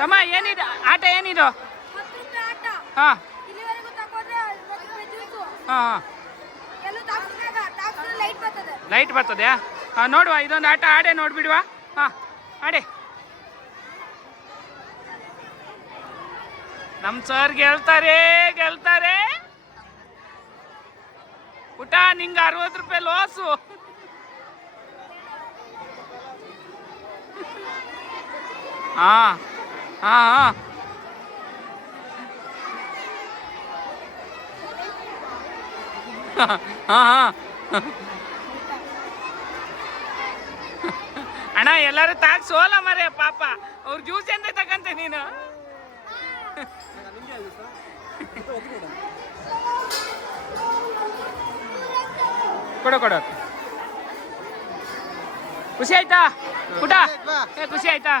ತಮ್ಮ ಏನಿದೆ ಆಟ ಏನಿದು? ಹಾಂ ಹಾಂ ಲೈಟ್ ಬರ್ತದೆ. ಹಾಂ ನೋಡುವ, ಇದೊಂದು ಆಟ ಆಡೇ ನೋಡ್ಬಿಡುವ. ಹಾಂ ಆಡೆ. ನಮ್ಮ ಸರ್ ಗೆಲ್ತಾರೆ. ಊಟ ನಿಂಗೆ 60 ರೂಪಾಯಿ ಲಾಸು. ಹಾಂ ಹಾಂ ಹಾಂ ಹಾಂ ಹಾಂ ಅಣ್ಣ ಎಲ್ಲರೂ ತಾಕ್ ಸೋಲ ಮರೆ ಪಾಪ. ಅವ್ರ ಜ್ಯೂಸ್ ಎಂತ ತಗಂತೆ ನೀನು? ಕೊಡು. ಖುಷಿ ಆಯ್ತಾ ಊಟ? ಖುಷಿ ಆಯ್ತಾ?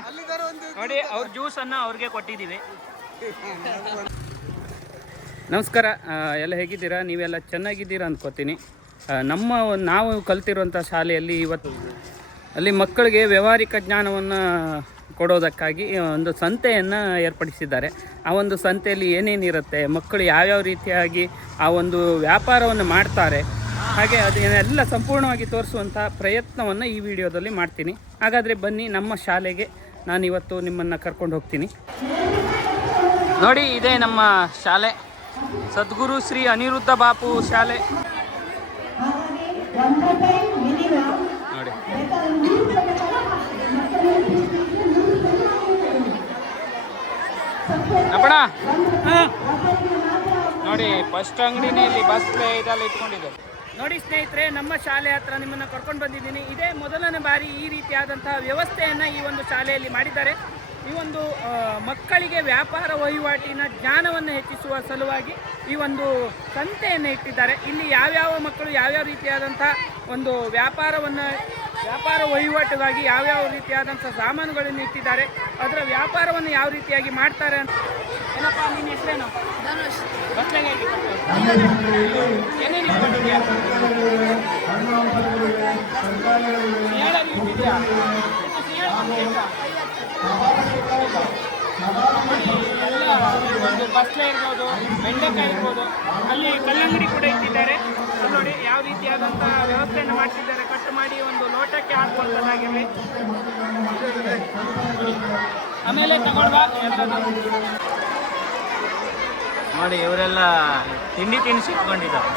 ನೋಡಿ, ಅವ್ರ ಜ್ಯೂಸನ್ನು ಅವ್ರಿಗೆ ಕೊಟ್ಟಿದ್ದೀವಿ. ನಮಸ್ಕಾರ, ಎಲ್ಲ ಹೇಗಿದ್ದೀರಾ? ನೀವೆಲ್ಲ ಚೆನ್ನಾಗಿದ್ದೀರಾ ಅಂದ್ಕೋತೀನಿ. ನಾವು ಕಲ್ತಿರುವಂಥ ಶಾಲೆಯಲ್ಲಿ ಇವತ್ತು ಅಲ್ಲಿ ಮಕ್ಕಳಿಗೆ ವ್ಯಾವಹಾರಿಕ ಜ್ಞಾನವನ್ನು ಕೊಡೋದಕ್ಕಾಗಿ ಒಂದು ಸಂತೆಯನ್ನು ಏರ್ಪಡಿಸಿದ್ದಾರೆ. ಆ ಒಂದು ಸಂತೆಯಲ್ಲಿ ಏನೇನಿರುತ್ತೆ, ಮಕ್ಕಳು ಯಾವ್ಯಾವ ರೀತಿಯಾಗಿ ಆ ಒಂದು ವ್ಯಾಪಾರವನ್ನು ಮಾಡ್ತಾರೆ, ಹಾಗೆ ಅದನ್ನೆಲ್ಲ ಸಂಪೂರ್ಣವಾಗಿ ತೋರಿಸುವಂಥ ಪ್ರಯತ್ನವನ್ನು ಈ ವಿಡಿಯೋದಲ್ಲಿ ಮಾಡ್ತೀನಿ. ಹಾಗಾದರೆ ಬನ್ನಿ, ನಮ್ಮ ಶಾಲೆಗೆ ನಾನಿವತ್ತು ನಿಮ್ಮನ್ನು ಕರ್ಕೊಂಡು ಹೋಗ್ತೀನಿ. ನೋಡಿ, ಇದೇ ನಮ್ಮ ಶಾಲೆ, ಸದ್ಗುರು ಶ್ರೀ ಅನಿರುದ್ಧ ಬಾಪು ಶಾಲೆ. ನೋಡಿ, ಅಪ್ಪಣ ನೋಡಿ, ಫಸ್ಟ್ ಅಂಗಡಿನೇ ಇಲ್ಲಿ ಬಸ್ಲೆ ಇದೆಲ್ಲ ಇಟ್ಕೊಂಡಿದೆ. ನೋಡಿ ಸ್ನೇಹಿತರೆ, ನಮ್ಮ ಶಾಲೆ ಹತ್ರ ನಿಮ್ಮನ್ನು ಕರ್ಕೊಂಡು ಬಂದಿದ್ದೀನಿ. ಇದೇ ಮೊದಲನೇ ಬಾರಿ ಈ ರೀತಿಯಾದಂತಹ ವ್ಯವಸ್ಥೆಯನ್ನು ಈ ಒಂದು ಶಾಲೆಯಲ್ಲಿ ಮಾಡಿದ್ದಾರೆ. ಈ ಒಂದು ಮಕ್ಕಳಿಗೆ ವ್ಯಾಪಾರ ವಹಿವಾಟಿನ ಜ್ಞಾನವನ್ನು ಹೆಚ್ಚಿಸುವ ಸಲುವಾಗಿ ಈ ಒಂದು ಸಂತೆಯನ್ನು ಇಟ್ಟಿದ್ದಾರೆ. ಇಲ್ಲಿ ಯಾವ್ಯಾವ ಮಕ್ಕಳು ಯಾವ್ಯಾವ ರೀತಿಯಾದಂಥ ಒಂದು ವ್ಯಾಪಾರ ವಹಿವಾಟಿಗಾಗಿ ಯಾವ್ಯಾವ ರೀತಿಯಾದಂಥ ಸಾಮಾನುಗಳನ್ನು ಇಟ್ಟಿದ್ದಾರೆ, ಅದರ ವ್ಯಾಪಾರವನ್ನು ಯಾವ ರೀತಿಯಾಗಿ ಮಾಡ್ತಾರೆ ಅಂತ. ಏನಪ್ಪ ನಿನ್ನ ಹೆಸರೇನು? ಬಸ್ಲಾಗೆ ಏನೇನು ಇಟ್ಕೊಂಡಿದ್ಯಾ? ಬಸ್ಲೆ ಇರ್ಬೋದು, ಬೆಂಡೆಕಾಯಿ ಇರ್ಬೋದು, ಅಲ್ಲಿ ಕಲ್ಲಂಗಡಿ ಕೂಡ ಇಟ್ಟಿದ್ದಾರೆ. ನೋಡಿ ಯಾವ ರೀತಿಯಾದಂಥ ವ್ಯವಸ್ಥೆಯನ್ನು ಮಾಡ್ತಿದ್ದಾರೆ. ಕಟ್ ಮಾಡಿ ಒಂದು ಲೋಟಕ್ಕೆ ಹಾಕುವಂಥದ್ದಾಗಿರಲಿ. ಆಮೇಲೆ ತಗೊಳ್ಬಾ ನೋಡಿ, ಇವರೆಲ್ಲ ತಿಂಡಿ ತಿನಿಸಿ ಇಟ್ಕೊಂಡಿದ್ದಾರೆ.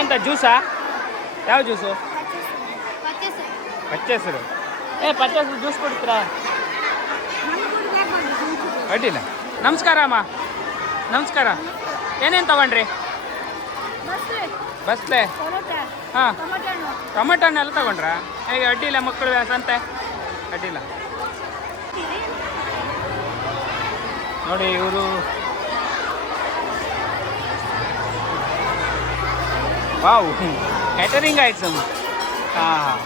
ಎಂತ ಜ್ಯೂಸಾ? ಯಾವ ಜ್ಯೂಸು? ಪಚ್ಚೆಸರು. ಪಚ್ಚೆಸರು ಜ್ಯೂಸ್ ಕೊಡ್ತೀರಾ? ಅಡ್ಡಿಲ್ಲ. ನಮಸ್ಕಾರ ಅಮ್ಮ. ನಮಸ್ಕಾರ. ಏನೇನು ತಗೊಂಡ್ರಿ? ಬಸ್ಲೆ. ಹಾಂ, ಟೊಮೆಟೊ ಹಣ್ಣು ಎಲ್ಲ ತಗೊಂಡ್ರಾ? ಹೇಗೆ? ಅಡ್ಡಿಲ್ಲ, ಮಕ್ಕಳು ಸಂತೆ ಅಡ್ಡಿಲ್ಲ. ನೋಡಿ, ಇವರು ವಾವ್, ಕ್ಯಾಟರಿಂಗ್ ಐಟಮ್. ಹಾಂ,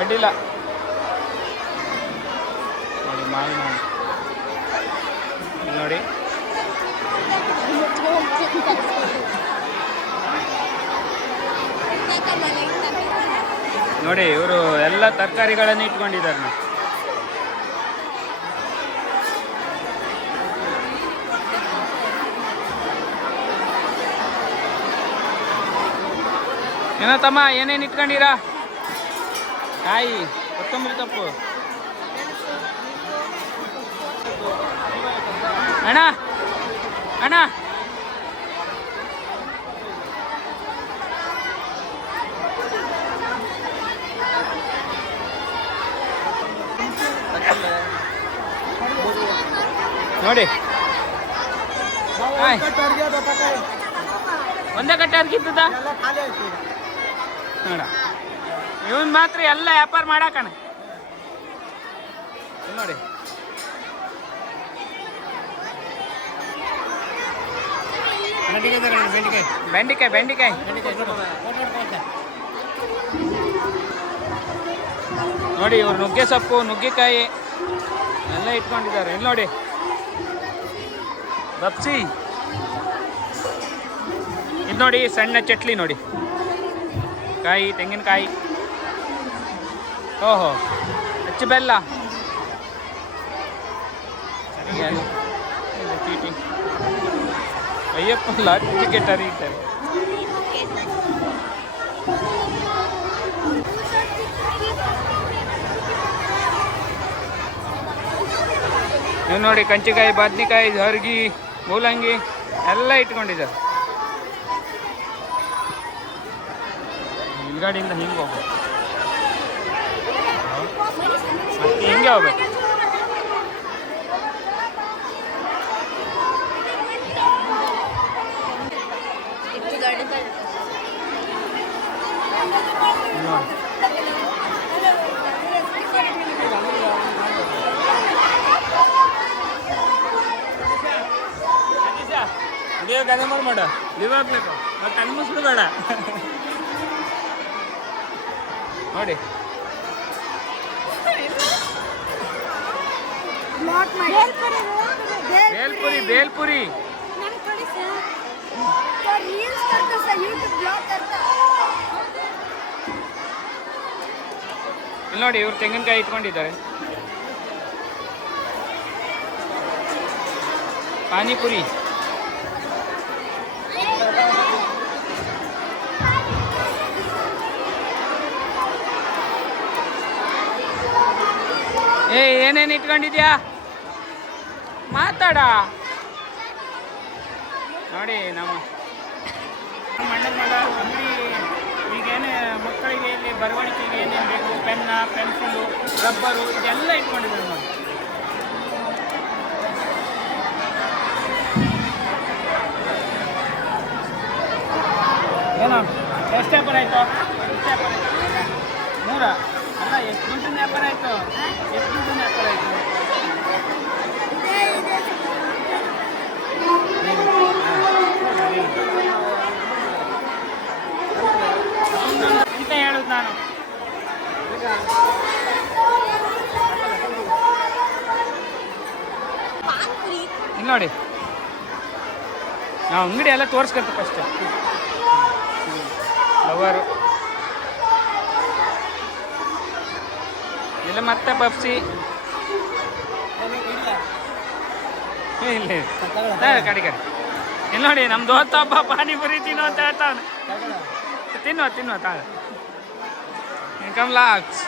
ಅಡ್ಡಿಲ್ಲ. ನೋಡಿ, ಮಾವಿನ ನೋಡಿ, ನೋಡಿ ಇವರು ಎಲ್ಲ ತರಕಾರಿಗಳನ್ನು ಇಟ್ಕೊಂಡಿದ್ದಾರೆ. ನೋಡಿ, ಏನೋ ತಮ್ಮ, ಏನೇನು ಇಟ್ಕೊಂಡಿರಾ? ಕಾಯಿ, ಕೊತ್ತಂಬರಿ ಸೊಪ್ಪು. ಅಣ್ಣ ನೋಡಿ, ಒಂದೇ ಕಟ್ಟೆ ಅರ್ಗಿದ್ದದ ನೋಡ. ಇವನ್ ಮಾತ್ರ ಎಲ್ಲ ವ್ಯಾಪಾರ ಮಾಡಾಕಣ. ನೋಡಿ, ಬೆಂಡೆಕಾಯಿ ನೋಡಿ. ಇವ್ರು ನುಗ್ಗೆ ಸೊಪ್ಪು, ನುಗ್ಗೆಕಾಯಿ ಎಲ್ಲ ಇಟ್ಕೊಂಡಿದ್ದಾರೆ. ಇಲ್ಲಿ ನೋಡಿ, ಬಪ್ಸಿ. ಇದು ನೋಡಿ, ಸಣ್ಣ ಚಟ್ಲಿ ನೋಡಿ, ಕಾಯಿ, ತೆಂಗಿನಕಾಯಿ, ಓಹೋ, ಅಚ್ಚು ಬೆಲ್ಲ, ಚೀಟಿ ಅಯ್ಯಪ್ಪ ಲಾಟ್ರಿ ಟಿಕೆಟ್ ಹರಿಯುತ್ತಾರೆ. ನೀವು ನೋಡಿ ಕಂಚಿಕಾಯಿ, ಬದ್ನಿಕಾಯಿ, ಹರ್ಗಿ, ಮೂಲಂಗಿ ಎಲ್ಲ ಇಟ್ಕೊಂಡಿದ್ದಾರೆ. ಈ ಗಾಡಿಯಿಂದ ಹಿಂಗೆ ಹೋಗ್ಬೇಕು, ಮತ್ತೆ ಹಿಂಗೆ ಹೋಗ್ಬೇಕು. ಗದೆ ಮಾಡ ಲಿವ್ ಹಾಕ್ಬೇಕು, ಕಣ್ಣು ಮುಸ್ಲು ಬೇಡ ನೋಡಿ. ಬೇಲ್ಪುರಿ ಬೇಲ್ಪುರಿ ಇಲ್ಲಿ ನೋಡಿ, ಇವ್ರು ತೆಂಗಿನಕಾಯಿ ಇಟ್ಕೊಂಡಿದ್ದಾರೆ. ಪಾನಿಪುರಿ, ಏನೇನು ಇಟ್ಕೊಂಡಿದ್ಯಾ ಮಾತಾಡ. ನೋಡಿ ನಮ್ಮ ಮಣ್ಣನ ಅಂಗಡಿ ಈಗೇನೇ ಮಕ್ಕಳಿಗೆ ಇಲ್ಲಿ ಬರವಣಿಗೆಗೆ ಏನೇನು ಬೇಕು, ಪೆನ್ನ, ಪೆನ್ಸಿಲು, ರಬ್ಬರು ಇದೆಲ್ಲ ಇಟ್ಕೊಂಡಿದ್ದಾರೆ ನೋಡಿ. ಏನೋ ಎಷ್ಟು ವ್ಯಾಪಾರ ಆಯಿತು? ಎಷ್ಟು ವ್ಯಾಪಾರ ಆಯಿತು? 100 ಅಲ್ಲ, ಎಷ್ಟು ದುಡ್ಡಿನ ವ್ಯಾಪಾರ ಆಯಿತು? ಎಷ್ಟು ದುಡ್ಡಿನ ವ್ಯಾಪಾರ ಆಯಿತು? ಅಂತ ಹೇಳುದು ನಾನು. ಇಲ್ಲಿ ನೋಡಿ, ನಾವು ಅಂಗಡಿ ಎಲ್ಲ ತೋರಿಸ್ಕೊಂತ ಫಸ್ಟ್. ಫ್ಲವರು ಇಲ್ಲ, ಮತ್ತೆ ಪಪ್ಸಿ ಇಲ್ಲ ಕಡೆ ಕಡೆ. ಇಲ್ಲಿ ನೋಡಿ, ನಮ್ಮ ದೋಸ್ತ ಹಬ್ಬ ಪಾನಿಪುರಿ ತಿನ್ನೋ ಅಂತ ಹೇಳ್ತಾವನೆ. ತಿನ್ನುವ ತಾಳ ಇನ್ಕಮ್ ಲಾಕ್ಸ್.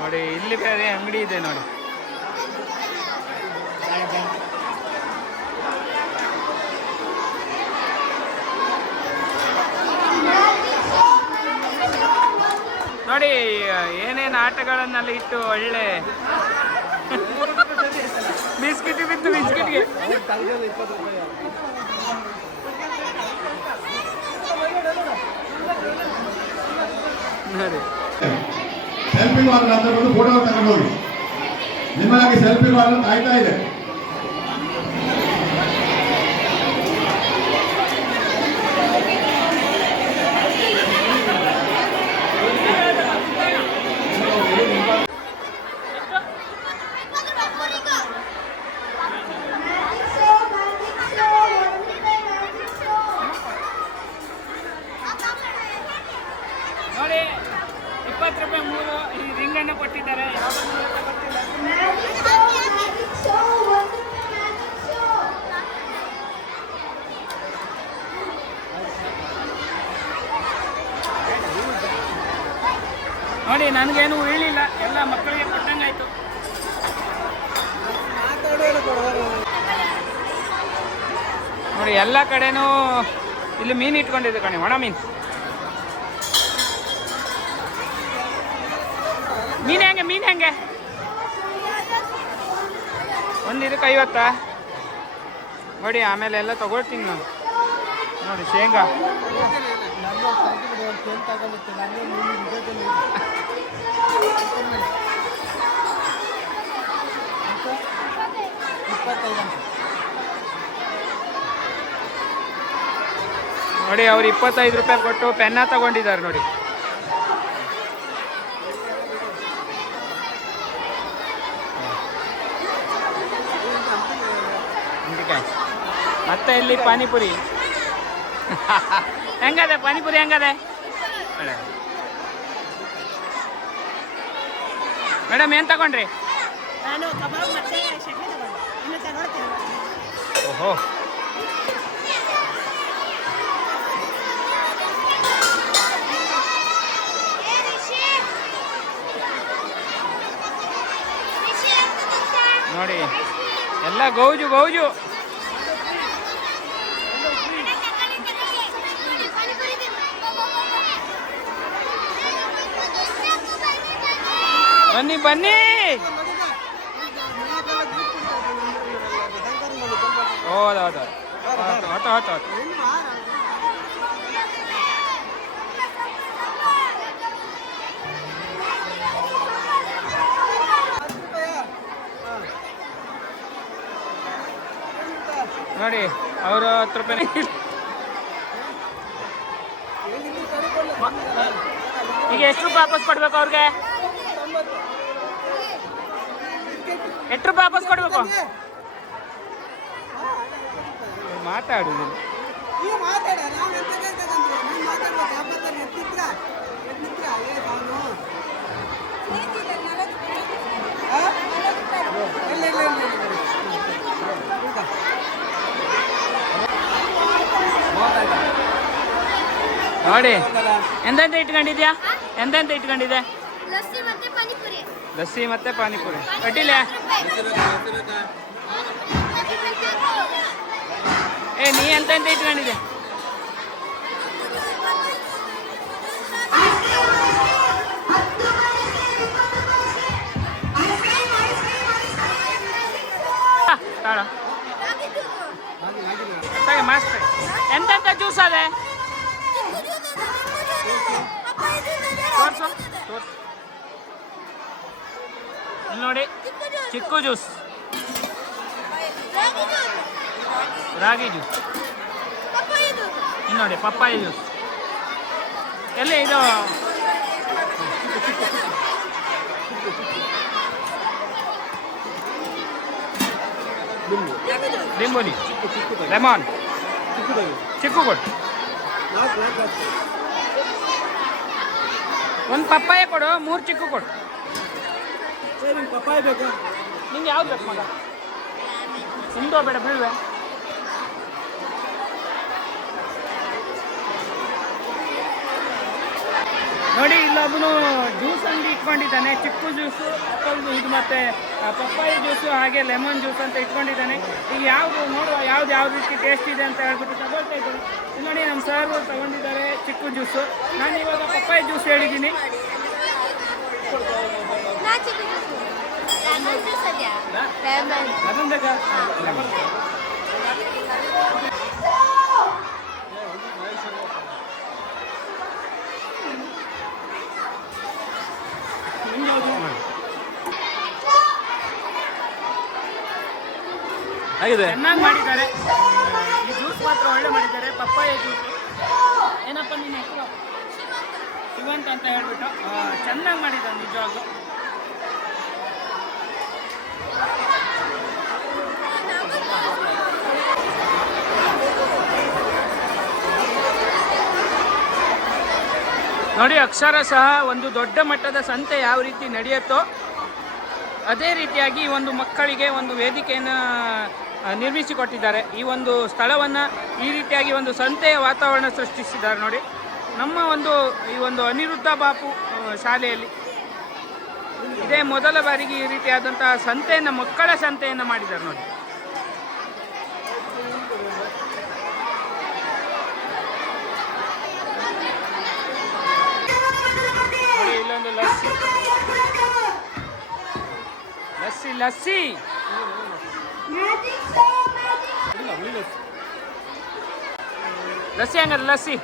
ನೋಡಿ, ಇಲ್ಲಿ ಬೇರೆ ಅಂಗಡಿ ಇದೆ ನೋಡಿ. ನೋಡಿ ಏನೇನು ಆಟಗಳನ್ನೆಲ್ಲ ಇಟ್ಟು ಒಳ್ಳೆ ಬಿಸ್ಕಿಟ್ ಬಿತ್ತು, ಬಿಸ್ಕಿಟ್ಗೆ ನೋಡಿ. ಸೆಲ್ಫಿ ಮಾಡಲ್ಲ ಅಂತ ಬಂದು ಫೋಟೋ ತಗೊಂಡು ಹೋಗಿ. ನಿಮ್ಮಲ್ಲಿ ಸೆಲ್ಫಿ ಮಾಡಲು ಕಾಯ್ತಾ ಇದೆ. ನೋಡಿ, 20 ರೂಪಾಯಿ 3 ಈ ರಿಂಗನ್ನು ಕೊಟ್ಟಿದ್ದಾರೆ. ನೋಡಿ, ನನಗೇನು ಉಳಿಲಿಲ್ಲ, ಎಲ್ಲ ಮಕ್ಕಳಿಗೆ ಕೊಟ್ಟಂಗಾಯ್ತು. ನೋಡಿ, ಎಲ್ಲ ಕಡೆನೂ ಇಲ್ಲಿ ಮೀನು ಇಟ್ಕೊಂಡಿದ್ದು ಕಣೆ, ಒಣ ಮೀನು. ಮೀನು ಹೆಂಗೆ ಒಂದು ಇದಕ್ಕೆ 50. ನೋಡಿ, ಆಮೇಲೆ ಎಲ್ಲ ತಗೊಳ್ತೀನಿ ನಾನು. ನೋಡಿ, ಶೇಂಗಾ ನೋಡಿ, ಅವ್ರು 25 ರೂಪಾಯಿ ಕೊಟ್ಟು ಪೆನ್ನ ತಗೊಂಡಿದ್ದಾರೆ ನೋಡಿ. ಮತ್ತೆ ಇಲ್ಲಿ ಪಾನಿಪುರಿ ಹೆಂಗದೆ ಪಾನಿಪುರಿ ಹೆಂಗದೆ ಮೇಡಮ್ ಏನು ತಗೊಂಡ್ರಿ? ನಾನು ಕಬಾಬ್ ಮತ್ತೆ ಚಟ್ನಿ ತಗೊಂಡೆ. ಇನ್ನು ತಗೊಳ್ತೀನಿ. ಓಹೋ ನೋಡಿ ಎಲ್ಲ ಗೌಜು ಗೌಜು. ಬನ್ನಿ ಬನ್ನಿ. ಹೌದೌದು ಹೊತ್ತು ಹೊತ್ತು ಹೊತ್ತು. ನೋಡಿ ಅವರು 10 ರೂಪಾಯಿ. ಈಗ ಎಷ್ಟು ರೂಪಾಯಿ ವಾಪಸ್ ಕೊಡ್ಬೇಕು ಅವ್ರಿಗೆ? 8 ರೂಪಾಯಿ ವಾಪಸ್ ಕೊಡ್ಬೇಕು. ಮಾತಾಡುದಿಲ್ಲ. ನೋಡಿ ಎಂತೆಂತ ಇಟ್ಕೊಂಡಿದ್ಯಾ? ಎಂತೆಂತ ಇಟ್ಕೊಂಡಿದ್ದೆ? ಲಸ್ಸಿ ಮತ್ತೆ ಪಾನಿಪುರಿ. ಕಟ್ಟಿಲ್ಲ? ಏ ನೀ ಎಂತೆಂತ ಇಟ್ಕೊಂಡಿದ್ದೆ? ತಾಳ ಮಸ್ತ್. ಎಂತೆಂತ ಜ್ಯೂಸ್ ಅದೇ ತೋರ್ಸು ತೋರ್ಸು. ಇಲ್ಲಿ ನೋಡಿ ಚಿಕ್ಕು ಜ್ಯೂಸ್, ರಾಗಿ ಜ್ಯೂಸ್, ಇಲ್ಲಿ ನೋಡಿ ಪಪ್ಪಾಯ ಜ್ಯೂಸ್. ಎಲ್ಲಿ ಇದು ಲಿಂಬುನಿ, ಲೆಮನ್, ಚಿಕ್ಕು ಕೊಡು. ಒಂದು ಪಪ್ಪಾಯ ಕೊಡು, 3 ಚಿಕ್ಕು ಕೊಡು. ಪಪ್ಪಾಯ ಬೇಕಾ ನಿಂಗೆ? ಯಾವ್ದು ಬೇಕು ಮಗ? ನಿಂದು ಬೇಡ ಬೀಳುವೆ. ನೋಡಿ ಇಲ್ಲೊಬ್ಬನು ಜ್ಯೂಸ್ ಅಂಗಡಿ ಇಟ್ಕೊಂಡಿದ್ದಾನೆ. ಚಿಕ್ಕು ಜ್ಯೂಸು, ಆಪಲ್ ಇದು ಮತ್ತು ಪಪ್ಪಾಯ ಜ್ಯೂಸು ಹಾಗೆ ಲೆಮನ್ ಜ್ಯೂಸ್ ಅಂತ ಇಟ್ಕೊಂಡಿದ್ದಾನೆ. ಈಗ ಯಾವುದು ನೋಡುವ ಯಾವ್ದು ಯಾವ ರೀತಿ ಟೇಸ್ಟ್ ಇದೆ ಅಂತ ಹೇಳ್ಬಿಟ್ಟು ತಗೊಳ್ತಾ ಇದ್ದೀನಿ. ಇಲ್ಲಿ ನೋಡಿ ನಮ್ಮ ಸರ್ ತಗೊಂಡಿದ್ದಾರೆ ಚಿಕ್ಕು ಜ್ಯೂಸು. ನಾನು ಇವಾಗ ಪಪ್ಪಾಯ ಜ್ಯೂಸ್ ಹೇಳಿದ್ದೀನಿ. ಲೆಮನ್ ಬೇಕಾ? ಲೆಮನ್ ಚೆನ್ನಾಗಿ ಮಾಡಿದ್ದಾರೆ. ಈ ಜ್ಯೂಸ್ ಮಾತ್ರ ಒಳ್ಳೆ ಮಾಡಿದ್ದಾರೆ. ಪಪ್ಪಾಯ ಜ್ಯೂಸ್ ಏನಪ್ಪ ನಿನ್ನ ಹೆಸರು? ಶಿವಂತ್ ಅಂತ ಹೇಳ್ಬಿಟ್ಟು ಚೆನ್ನಾಗಿ ಮಾಡಿದ್ದಾರೆ ನಿಜವಾಗ್ಲೂ. ನೋಡಿ ಅಕ್ಷರಶಃ ಒಂದು ದೊಡ್ಡ ಮಟ್ಟದ ಸಂತೆ ಯಾವ ರೀತಿ ನಡೆಯುತ್ತೋ ಅದೇ ರೀತಿಯಾಗಿ ಈ ಒಂದು ಮಕ್ಕಳಿಗೆ ಒಂದು ವೇದಿಕೆಯನ್ನು ನಿರ್ಮಿಸಿಕೊಟ್ಟಿದ್ದಾರೆ. ಈ ಒಂದು ಸ್ಥಳವನ್ನು ಈ ರೀತಿಯಾಗಿ ಒಂದು ಸಂತೆಯ ವಾತಾವರಣ ಸೃಷ್ಟಿಸಿದ್ದಾರೆ. ನೋಡಿ ನಮ್ಮ ಈ ಒಂದು ಅನಿರುದ್ಧ ಬಾಪು ಶಾಲೆಯಲ್ಲಿ ಇದೇ ಮೊದಲ ಬಾರಿಗೆ ಈ ರೀತಿಯಾದಂತಹ ಸಂತೆಯನ್ನು, ಮಕ್ಕಳ ಸಂತೆಯನ್ನು ಮಾಡಿದ್ದಾರೆ. ನೋಡಿ ಇಲ್ಲೊಂದು ಲಸ್ಸಿ ಲಸ್ಸಿ ಲಸ್ಸಿ ಲಸ್ಸಿ ಹಂಗಾರೆ ಲಸ್ಸಿ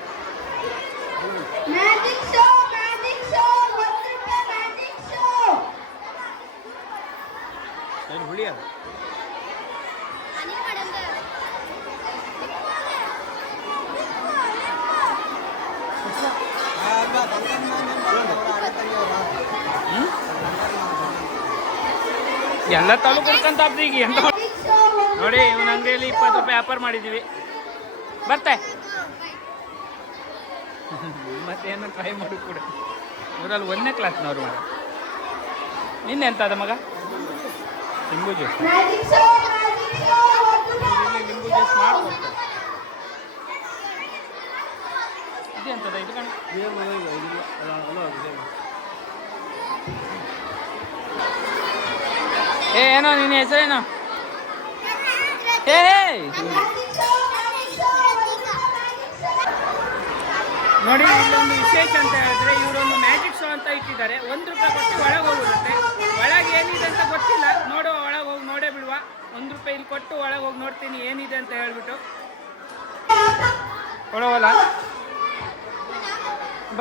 ಹುಳಿ ಅದು. ಎಲ್ಲ ತಾಲೂಕು ಹುಡ್ಕಂತ ಈಗ ಎಂತ ನೋಡಿ ಇವನ ಅಂಗಡಿಯಲ್ಲಿ 20 ರೂಪಾಯಿ ವ್ಯಾಪಾರ ಮಾಡಿದ್ದೀವಿ. ಬರ್ತೆ ಮತ್ತೇನು ಟ್ರೈ ಮಾಡಿ ಕೂಡ ಊರಲ್ಲಿ 1ನೇ ಕ್ಲಾಸ್ನವ್ರು ಮಗ. ನಿನ್ನೆ ಎಂತ ಅದ ಮಗ? ಲಿಂಬು ಜ್ಯೂಸ್. ಲಿಂಬು ಜ್ಯೂಸ್ ಮಾಡ್ಕೊಡ್ತಾರೆ. ಇದೆ ಅಂತದ ಇದು ಕಣ. ಏನೋ ನಿನ್ನ ಹೆಸರೇನು? ಏ ನೋಡಿ, ಇಲ್ಲೊಂದು ವಿಶೇಷ ಅಂತ ಹೇಳಿದ್ರೆ ಇವರೊಂದು ಮ್ಯಾಜಿಕ್ ಶೋ ಅಂತ ಇಟ್ಟಿದ್ದಾರೆ. 1 ರೂಪಾಯಿ ಕೊಟ್ಟು ಒಳಗೆ ಹೋಗುತ್ತೆ. ಒಳಗೆ ಏನಿದೆ ಅಂತ ಗೊತ್ತಿಲ್ಲ, ನೋಡುವ, ಒಳಗೆ ಹೋಗಿ ನೋಡೇ ಬಿಡುವ. 1 ರೂಪಾಯಿ ಇಲ್ಲಿ ಕೊಟ್ಟು ಒಳಗೆ ಹೋಗಿ ನೋಡ್ತೀನಿ ಏನಿದೆ ಅಂತ ಹೇಳ್ಬಿಟ್ಟು. ಕೊಡೋವಲ್ಲ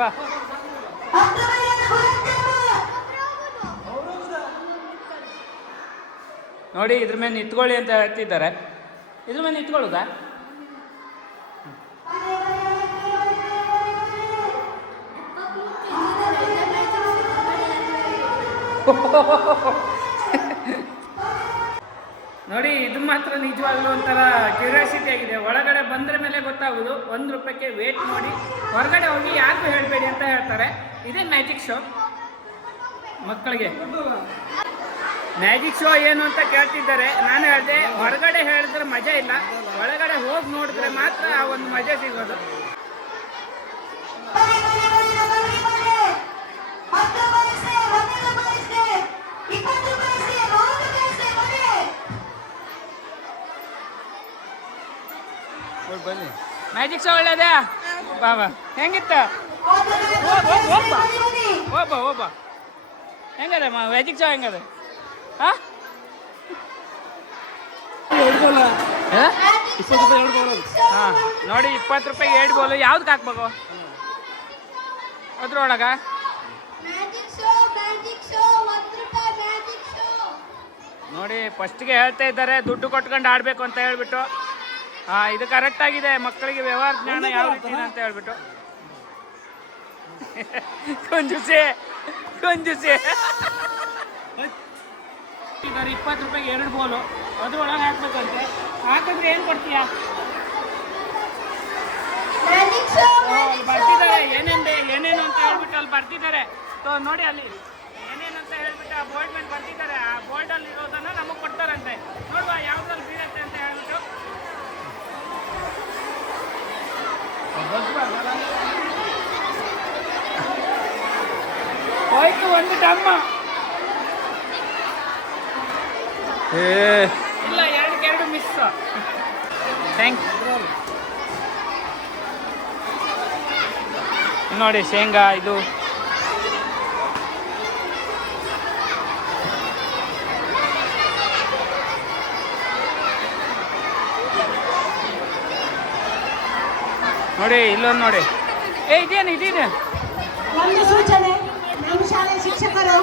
ಬಾ. ನೋಡಿ, ಇದ್ರ ಮೇಲೆ ನಿಂತ್ಕೊಳ್ಳಿ ಅಂತ ಹೇಳ್ತಿದ್ದಾರೆ. ಇದ್ರ ಮೇಲೆ ನಿಂತ್ಕೊಳ್ಳುದಾ? ನೋಡಿ, ಇದು ಮಾತ್ರ ನಿಜವಾಗ್ಲೂ ಒಂಥರ ಕ್ಯೂರಿಯಾಸಿಟಿ ಆಗಿದೆ. ಒಳಗಡೆ ಬಂದ್ರ ಮೇಲೆ ಗೊತ್ತಾಗೋದು. 1 ರೂಪಾಯಿಗೆ ವೇಟ್ ಮಾಡಿ ಹೊರಗಡೆ ಹೋಗಿ ಯಾರಿಗೂ ಹೇಳಬೇಡಿ ಅಂತ ಹೇಳ್ತಾರೆ. ಇದೇ ಮ್ಯಾಜಿಕ್ ಶೋ. ಮಕ್ಕಳಿಗೆ ಮ್ಯಾಜಿಕ್ ಶೋ ಏನು ಅಂತ ಕೇಳ್ತಿದ್ದಾರೆ. ನಾನು ಹೇಳಿದೆ, ಹೊರಗಡೆ ಹೇಳಿದ್ರೆ ಮಜಾ ಇಲ್ಲ, ಒಳಗಡೆ ಹೋಗಿ ನೋಡಿದ್ರೆ ಮಾತ್ರ ಆ ಒಂದು ಮಜಾ ಸಿಗೋದು. ಬನ್ನಿ, ಮ್ಯಾಜಿಕ್ ಶೋ ಒಳ್ಳೇದೇ ಬಾಬಾ. ಹೆಂಗಿತ್ತ? ಹೋಗ್ಬ ಹೆಂಗದ ಮ್ಯಾಜಿಕ್ ಶೋ? ಹೆಂಗದ? ಹಾಂ, 20 ರೂಪಾಯಿ 2 ಬೋಲ್. ಹಾಂ ನೋಡಿ, 20 ರೂಪಾಯಿಗೆ 2 ಬೋಲು. ಯಾವ್ದಕ್ಕೆ ಹಾಕ್ಬೇಕು ಅದ್ರೊಳಗ? ನೋಡಿ, ಫಸ್ಟ್ಗೆ ಹೇಳ್ತಾ ಇದ್ದಾರೆ ದುಡ್ಡು ಕೊಟ್ಕೊಂಡು ಆಡಬೇಕು ಅಂತ ಹೇಳ್ಬಿಟ್ಟು. ಇದು ಕರೆಕ್ಟ್ ಆಗಿದೆ. ಮಕ್ಕಳಿಗೆ ವ್ಯವಹಾರ ಜ್ಞಾನ ಯಾವ ರೀತಿ ಅಂತ ಹೇಳ್ಬಿಟ್ಟು. ಕೊಂಜುಸೆ 20 ರೂಪಾಯಿಗೆ 2 ಬೋಲು. ಅದ್ರೊಳಗೆ ಹಾಕ್ಬೇಕಂತೆ. ಹಾಕಿದ್ರೆ ಏನು ಕೊಡ್ತೀಯಾ? ಬರ್ತಿದ್ದಾರೆ ಏನೇನು ಅಂತ ಹೇಳ್ಬಿಟ್ಟು ಅಲ್ಲಿ ಬರ್ತಿದ್ದಾರೆ. ನೋಡಿ, ಅಲ್ಲಿ ಏನೇನು ಅಂತ ಹೇಳ್ಬಿಟ್ಟು ಆ ಬೋರ್ಡ್ ಮೇಲೆ ಬರ್ತಿದ್ದಾರೆ. ಆ ಬೋರ್ಡಲ್ಲಿ ಇರೋದನ್ನ ನಮಗೆ ಕೊಡ್ತಾರಂತೆ. ನೋಡುವ ಯಾವ್ದ್ರಲ್ಲಿ ಬೀಳತ್ತೆ ಅಂತ ಹೇಳ್ಬಿಟ್ಟು. ಹೋಯ್ತು ಒಂದು ಡಮ್ಮ. ಇಲ್ಲ, 2 ಮಿಸ್. ಥ್ಯಾಂಕ್ಸ್. ನೋಡಿ, ಶೇಂಗಾ ಇದು. ನೋಡಿ, ಇಲ್ಲೊಂದು ನೋಡಿ. ಇದೇನು ಒಂದು ಸೂಚನೆ, ನಮ್ಮ ಶಾಲೆ ಶಿಕ್ಷಕರು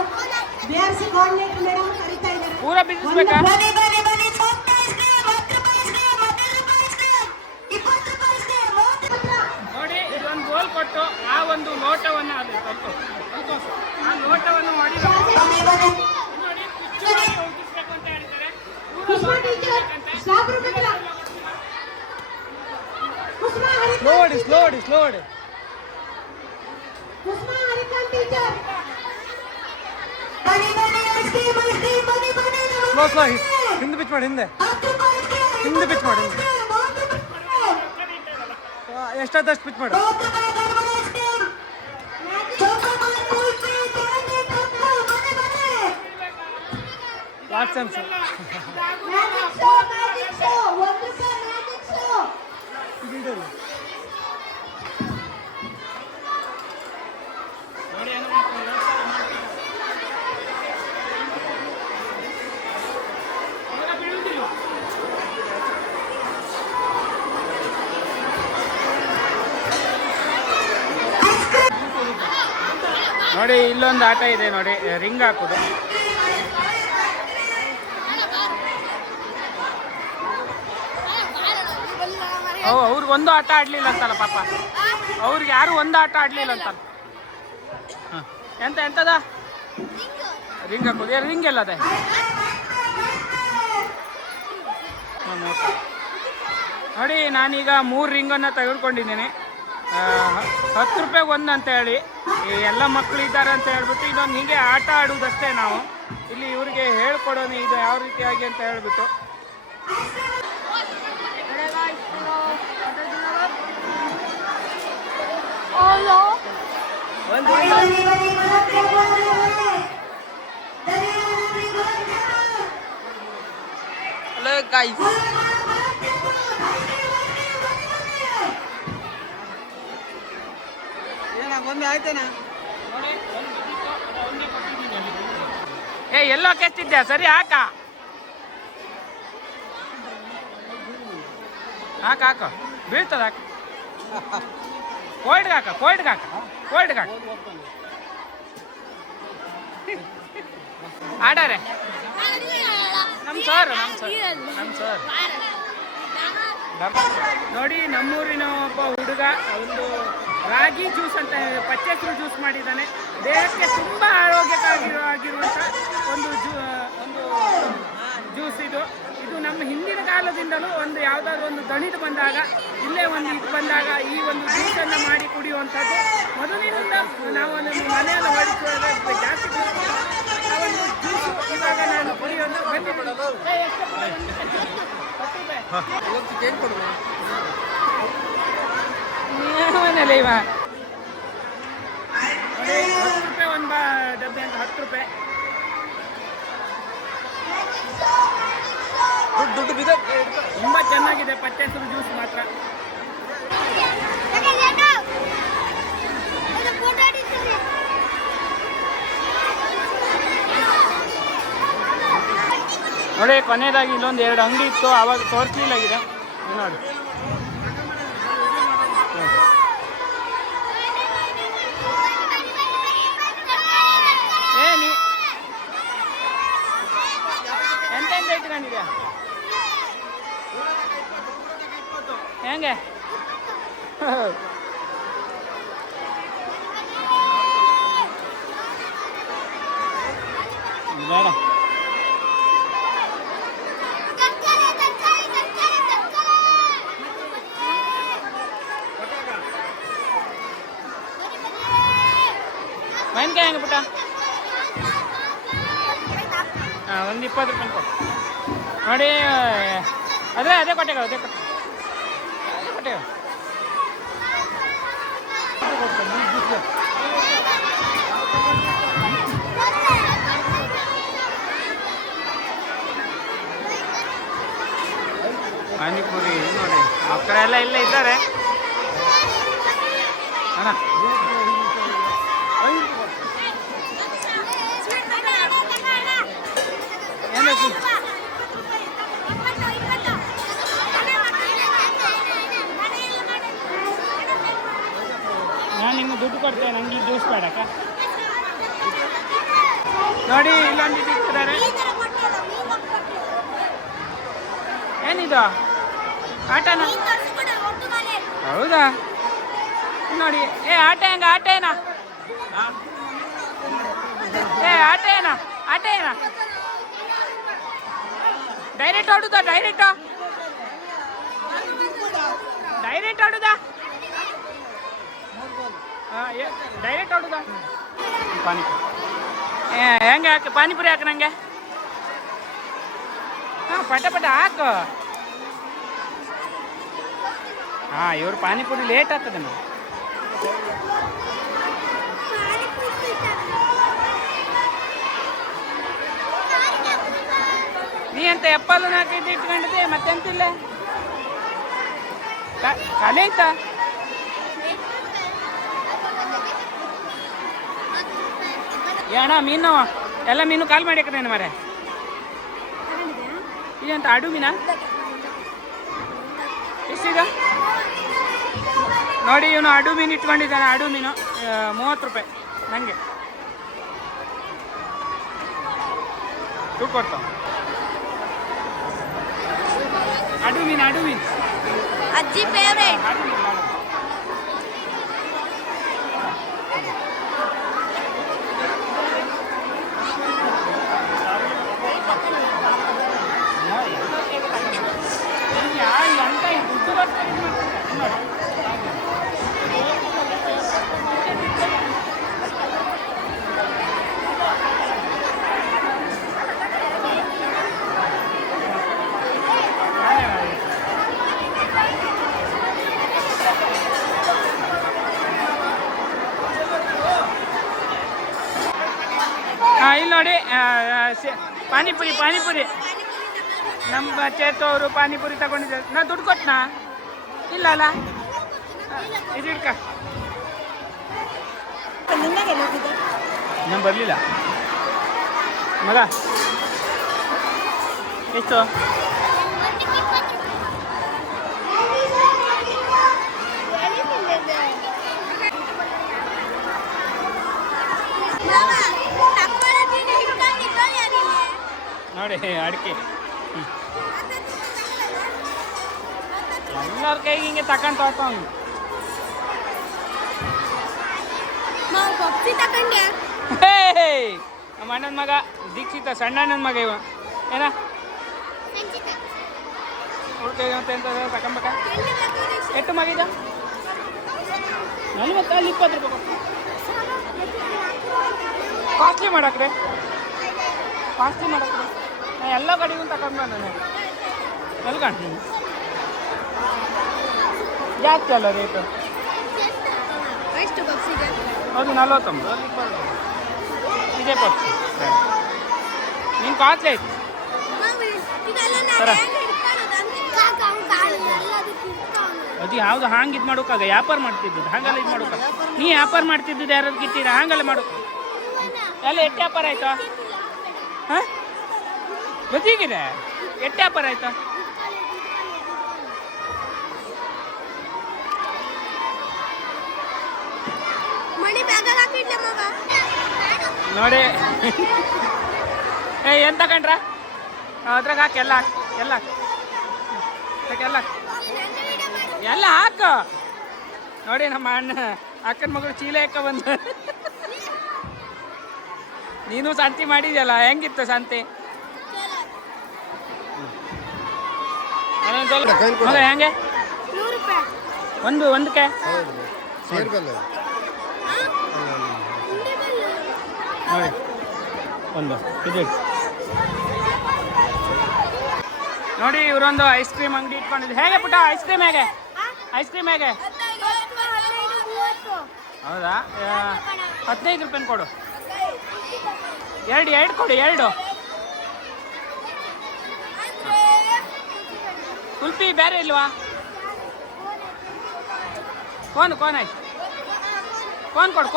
BRC ಕೋಆರ್ಡಿನೇಟರ್ ಮೇಡಮ್ ಕರೀತಾ ಇದ್ದಾರೆ. ಪೂರ ಬಿಡಿಸ್ಬೇಕಾ? ನೋಡಿ, ಇದೊಂದು ಗೋಲ್ ಕೊಟ್ಟು ಆ ಒಂದು ಲೋಟವನ್ನು ಅದು ಆ ಲೋಟವನ್ನು ಮಾಡಿ ನೋಡಿ ಉಗಿಸ್ಬೇಕು ಅಂತ ಹೇಳ್ತಾರೆ. ಸ್ಲೋಡಿ ಹಿಂದೆ ಪಿಚ್ ಮಾಡಿ. ಹಿಂದೆ ಪಿಚ್ ಮಾಡಿ. ಎಷ್ಟಾದಷ್ಟು ಪಿಚ್ ಮಾಡು. Last chance. ನೋಡಿ, ಇಲ್ಲೊಂದು ಆಟ ಇದೆ ನೋಡಿ, ರಿಂಗ್ ಹಾಕೋದು. ಅವ್ರಿಗೆ ಒಂದು ಆಟ ಆಡ್ಲಿಲ್ಲ ಅಂತಲ್ಲ ಪಾಪ. ಅವ್ರಿಗೆ ಯಾರು ಒಂದು ಆಟ ಆಡ್ಲಿಲ್ಲ ಅಂತಲ್ಲ. ಎಂತದ ರಿಂಗ್ ಹಾಕೋದು? ರಿಂಗ್ ಎಲ್ಲದೆ? ನೋಡಿ ನಾನೀಗ 3 ರಿಂಗನ್ನು ತೆಗೆದುಕೊಂಡಿದ್ದೀನಿ. 10 ರೂಪಾಯಿಗೆ ಒಂದು ಅಂತ ಹೇಳಿ ಈ ಎಲ್ಲ ಮಕ್ಕಳು ಇದ್ದಾರೆ ಅಂತ ಹೇಳ್ಬಿಟ್ಟು ಇದೊಂದು ಹೀಗೆ ಆಟ ಆಡುವುದಷ್ಟೇ. ನಾವು ಇಲ್ಲಿ ಇವರಿಗೆ ಹೇಳ್ಕೊಡೋಣ ಇದು ಯಾವ ರೀತಿಯಾಗಿ ಅಂತ ಹೇಳ್ಬಿಟ್ಟು. ಹಲೋ ಗೈಸ್, ಎಲ್ಲೋ ಕೆತ್ತಿದ್ದೆ ಸರಿ ಹಾಕ ಹಾಕ ಬೀಳ್ತದ ಹಾಕ ಕೋಲ್ಡ್ಗೆ ಹಾಕ ಆಡಾರೆ ನಮ್ಮ ಸರ್ ನೋಡಿ ನಮ್ಮೂರಿನ ಒಬ್ಬ ಹುಡುಗ ಒಂದು ರಾಗಿ ಜ್ಯೂಸ್ ಅಂತ ಪಚ್ಚೆಸ್ರು ಜ್ಯೂಸ್ ಮಾಡಿದ್ದಾನೆ. ದೇಹಕ್ಕೆ ತುಂಬ ಆರೋಗ್ಯಕ್ಕಾಗಿರುವಂಥ ಒಂದು ಜ್ಯೂಸ್ ಇದು ನಮ್ಮ ಹಿಂದಿನ ಕಾಲದಿಂದಲೂ ಒಂದು ಯಾವುದಾದ್ರು ಒಂದು ದಣಿದು ಬಂದಾಗ ಇಲ್ಲೇ ಒಂದು ಇದು ಬಂದಾಗ ಈ ಒಂದು ಜ್ಯೂಸನ್ನು ಮಾಡಿ ಕುಡಿಯುವಂಥದ್ದು ಮೊದಲಿನಿಂದ ನಾವು ಅದನ್ನು ಮನೆಯನ್ನು ಹೊಡಿಸುವಾಗ ಜಾಸ್ತಿ ಆ ಒಂದು ಜ್ಯೂಸು ಇವಾಗ ನಾನು ಕುಡಿಯೋದು ಮನೇಲಿ ಇವ 10 ರೂಪಾಯಿ ಒಂದು ಡಬ್ಬೆ ಅಂತ 10 ರೂಪಾಯಿ ದುಡ್ಡು ಬಿದ್ದ. ತುಂಬ ಚೆನ್ನಾಗಿದೆ ಪಚ್ಚೆಸ್ರು ಜ್ಯೂಸ್ ಮಾತ್ರ. ನೋಡಿ ಕೊನೆಯದಾಗಿ ಇಲ್ಲೊಂದು 2 ಅಂಗಡಿ ಇತ್ತು, ಆವಾಗ ತೋರಿಸಲಿಲ್ಲಾಗಿದೆ ನೋಡಿ. ಎಂತೆಂತ ಇಟ್ಕೊಂಡಿದ್ಯಾ ಹೆಂಗೆ ಬೇಡ ಮೆಣಕಾಯಿ ಹೆಂಗೆ ಪುಟ್ಟ? ಹಾಂ ಒಂದು 20 ರೂಪಾಯಿ ಕೊಟ್ಟು ನೋಡಿ. ಅದೇ ಕೊಟ್ಟೆಗ ಪಾನಿಪುರಿ ನೋಡಿ ಮಕ್ಕಳೆಲ್ಲ ಎಲ್ಲ ಇಲ್ಲೇ ಇದ್ದಾರೆ ಅಣ್ಣ. ನಾನು ನಿಮ್ಗೆ ದುಡ್ಡು ಕೊಡ್ತೇನೆ, ನಂಗೆ ಜ್ಯೂಸ್ ಬೇಡಕ್ಕ. ನೋಡಿ ಇಲ್ಲೊಂದು ಇಟ್ಟಿರ್ತಾರೆ. ಏನಿದು ಆಟನ? ಹೌದಾ ನೋಡಿ. ಆಟ ಹೆಂಗ? ಆಟ ಏನ? ಆಟ ಏನ? ಡೈರೆಕ್ಟ್ ಆಡುದಾ? ಡೈರೆಕ್ಟ್ ಆಡುದಾ? ಡೈರೆಕ್ಟ್ ಆಡುದಾ? ಪಾನಿಪುರಿ ಹೆಂಗೆ ಹಾಕಿ? ಪಾನಿಪುರಿ ಹಾಕು ನಂಗೆ. ಹಾಂ ಪಟ ಹಾಕು. ಹಾಂ ಇವ್ರು ಪಾನಿಪುರಿ ಲೇಟ್ ಆಗ್ತದೆ ನಾವು. ನೀ ಅಂತ ಎಪ್ಪಲು 4 ಇಟ್ಕೊಂಡಿದ್ದೆ ಮತ್ತೆಂತಿಲ್ಲ ಖಾಲಿ ಆಯ್ತಾ? ಅಣ್ಣ ಮೀನು ಎಲ್ಲ ಮೀನು ಕಾಲ್ ಮಾಡಿ ಹಾಕದೇನು ಮರೆ ಇದಂತ ಅಡು ಮೀನ ಎಷ್ಟೀಗ? ನೋಡಿ ಇವನು ಅಡು ಮೀನು ಇಟ್ಕೊಂಡಿದ್ದಾನೆ. ಅಡು ಮೀನು 30 ರೂಪಾಯಿ ನನಗೆ ದುಡ್ಡು ಕೊಡ್ತಾವ. ಅಡು ಮೀನು ಅಜ್ಜಿ ಫೇವ್ರೇಟ್. ಅಂತ ನೋಡಿ ಪಾನಿಪುರಿ ನಮ್ಮ ಚೇತು ಅವರು ಪಾನಿಪುರಿ ತಗೊಂಡಿದ್ದಾರೆ. ನಾ ದುಡ್ಡು ಕೊಟ್ಟನಾ? ಇಲ್ಲ ಅಲ್ಲ, ಇದು ಇಡ್ಕ. ನಾನು ಬರಲಿಲ್ಲ ಮಗ. ಎಷ್ಟು? ನೋಡಿ ಅಡಿಕೆ ಎಲ್ಲರ ಕೈಗೆ ಹಿಂಗೆ ತಗೊಂಡು ತೊಗೊಂಡು ನಮ್ಮ ಅಣ್ಣನ ಮಗ ದೀಕ್ಷಿತ, ಸಣ್ಣ ಅಣ್ಣನ ಮಗ ಇವ. ಏನ ಉಳ್ಕೈ ಅಂತ ಎಂತ ತಗೊಂಬೇಕ? ಎಷ್ಟು ಮಗ ಇದ? 40 ಅಲ್ಲಿ 20 ರೂಪಾಯಿ ಕಾಸ್ಟ್ಲಿ ಮಾಡಕ್ರೆ, ಕಾಸ್ಟ್ಲಿ ಮಾಡಕ್ರೆ. ನಾ ಎಲ್ಲ ಕಡೆಗೂ ತಗೊಂಡು ನಾನು ಎಲ್ಗಂಡು ಜಾಸ್ತಿ ಅಲ್ಲ ರೇಟು? ಅದು 49 ಇದೇ ಪಪ್ಸ್. ನೀನು ಕಾಸ್ಟ್ಲಿ ಆಯ್ತು ಸರ. ಅದು ಯಾವುದು ಹಾಂಗೆ ಇದು ಮಾಡೋಕ್ಕಾಗ? ವ್ಯಾಪಾರ ಮಾಡ್ತಿದ್ದು ಹಾಗೆಲ್ಲ ಇದು ಮಾಡೋಕ್ಕಾಗ? ನೀ ವ್ಯಾಪಾರ ಮಾಡ್ತಿದ್ದು ಯಾರು ಕಿತ್ತೀರ? ಹಾಗೆಲ್ಲ ಮಾಡು. ಎಲ್ಲ ಎಷ್ಟು ವ್ಯಾಪಾರ ಆಯ್ತು? ಹಾಂ ಬದಿಗಿದೆ ಎಷ್ಟು ವ್ಯಾಪಾರ ಆಯ್ತು? ನೋಡಿ ಏನು ತಗೊಂಡ್ರ? ಅದ್ರಾಗ ಹಾಕಿ ಎಲ್ಲ ಎಲ್ಲ ಎಲ್ಲ ಎಲ್ಲ ಹಾಕು. ನೋಡಿ ನಮ್ಮ ಅಣ್ಣ ಅಕ್ಕನ ಮಗಳು ಚೀಲ ಹಾಕ ಬಂದು. ನೀನು ಸಂತೆ ಮಾಡಿದ್ಯಲ್ಲ, ಹೆಂಗಿತ್ತು ಸಂತೆ? ಮಗ ಹೆಂಗೆ ಒಂದಕ್ಕೆ ನೋಡಿ ಒಂದು ಇದು ನೋಡಿ. ಇವರೊಂದು ಐಸ್ ಕ್ರೀಮ್ ಅಂಗಡಿ ಇಟ್ಕೊಂಡಿದ್ದು. ಹೇಗೆ ಪುಟ್ಟ ಐಸ್ ಕ್ರೀಮ್? ಹೇಗೆ ಐಸ್ ಕ್ರೀಮ್ ಹೇಗೆ? ಹೌದಾ? 15 ರೂಪಾಯಿ ಕೊಡು. ಎರಡು ಕೊಡು. 2 ಕುಲ್ಫಿ ಬೇರೆ ಇಲ್ವಾ? ಕೋನ್ ಆಯ್ತು. ಕೋನ್ ಕೊಡು.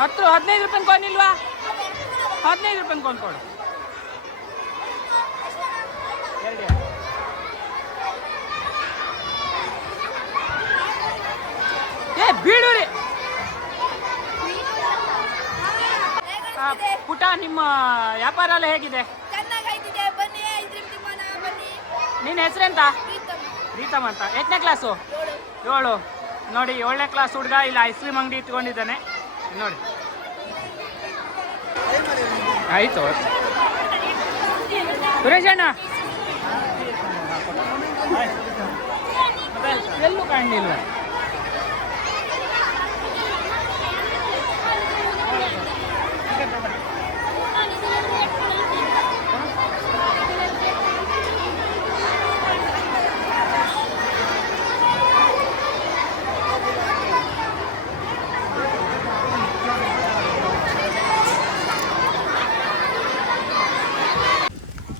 15 ರೂಪಾಯಿ ಕೋನ್ ಇಲ್ವಾ? 15 ರೂಪಾಯಿ ಕೋನ್ ಕೊಡು. ಬೀಳೂರಿ ಪುಟ, ನಿಮ್ಮ ವ್ಯಾಪಾರ ಎಲ್ಲ ಹೇಗಿದೆ? ನಿನ್ನ ಹೆಸರೆಂತ? ಪ್ರೀತಮ್ ಅಂತ. ಎಷ್ಟನೇ ಕ್ಲಾಸು? 7. ನೋಡಿ 7ನೇ ಕ್ಲಾಸ್ ಹುಡುಗ ಇಲ್ಲಿ ಐಸ್ ಕ್ರೀಮ್ ಅಂಗಡಿ ಇಟ್ಕೊಂಡಿದ್ದಾನೆ ನೋಡಿ. ಆಯಿತು ಸುರೇಶ್ ಅಣ್ಣ, ಎಲ್ಲೂ ಕಾಣಲಿಲ್ಲ.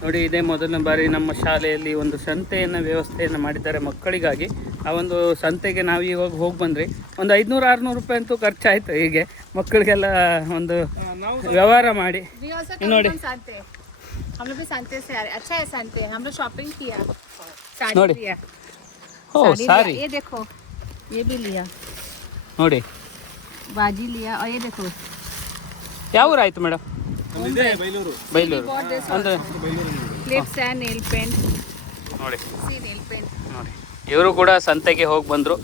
ನೋಡಿ ಇದೇ ಮೊದಲನೇ ಬಾರಿ ನಮ್ಮ ಶಾಲೆಯಲ್ಲಿ ಒಂದು ಸಂತೆಯನ್ನು ವ್ಯವಸ್ಥೆಯನ್ನು ಮಾಡಿದ್ದಾರೆ ಮಕ್ಕಳಿಗಾಗಿ. ಆ ಒಂದು ಸಂತೆಗೆ ನಾವು ಇವಾಗ ಹೋಗಿ ಬಂದ್ರಿ. ಒಂದು 500-600 ರೂಪಾಯಿ ಅಂತೂ ಖರ್ಚಾಯಿತು. ಹೀಗೆ ಮಕ್ಕಳಿಗೆಲ್ಲ ಒಂದು ವ್ಯವಹಾರ ಮಾಡಿ ನೋಡಿ. ನೋಡಿ ಓ ಸಾರಿ ನೋಡಿ बाजी लिया और ये देखो ಯಾವ ಊರಾಯ್ತು ಮೇಡಮ್? ಬೈಲೂರು ಅಂದರೆ क्लिप्स है नेल पेंट ನೋಡಿ सी नेल पेंट ನೋಡಿ ಇವರು ಕೂಡ ಸಂತೆಗೆ ಹೋಗಿ ಬಂದರು.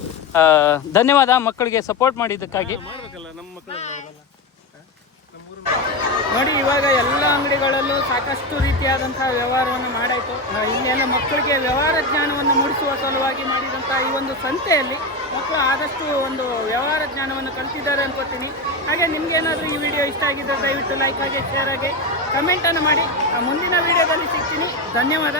ಧನ್ಯವಾದ ಮಕ್ಕಳಿಗೆ ಸಪೋರ್ಟ್ ಮಾಡಿದ್ದಕ್ಕಾಗಿ. ನೋಡಿ ಇವಾಗ ಎಲ್ಲ ಅಂಗಡಿಗಳಲ್ಲೂ ಸಾಕಷ್ಟು ರೀತಿಯಾದಂಥ ವ್ಯವಹಾರವನ್ನು ಮಾಡಾಯಿತು. ಇನ್ನೆಲ್ಲ ಮಕ್ಕಳಿಗೆ ವ್ಯವಹಾರ ಜ್ಞಾನವನ್ನು ಮೂಡಿಸುವ ಸಲುವಾಗಿ ಮಾಡಿದಂಥ ಈ ಒಂದು ಸಂತೆಯಲ್ಲಿ ಮಕ್ಕಳು ಆದಷ್ಟು ಒಂದು ವ್ಯವಹಾರ ಜ್ಞಾನವನ್ನು ಕಲಿತಿದ್ದಾರೆ ಅನ್ಕೋತೀನಿ. ಹಾಗೆ ನಿಮಗೇನಾದರೂ ಈ ವಿಡಿಯೋ ಇಷ್ಟ ಆಗಿದ್ದರೆ ದಯವಿಟ್ಟು ಲೈಕ್ ಆಗಿ, ಶೇರ್ ಆಗಿ, ಕಮೆಂಟನ್ನು ಮಾಡಿ. ಮುಂದಿನ ವಿಡಿಯೋದಲ್ಲಿ ಸಿಗ್ತೀನಿ. ಧನ್ಯವಾದ.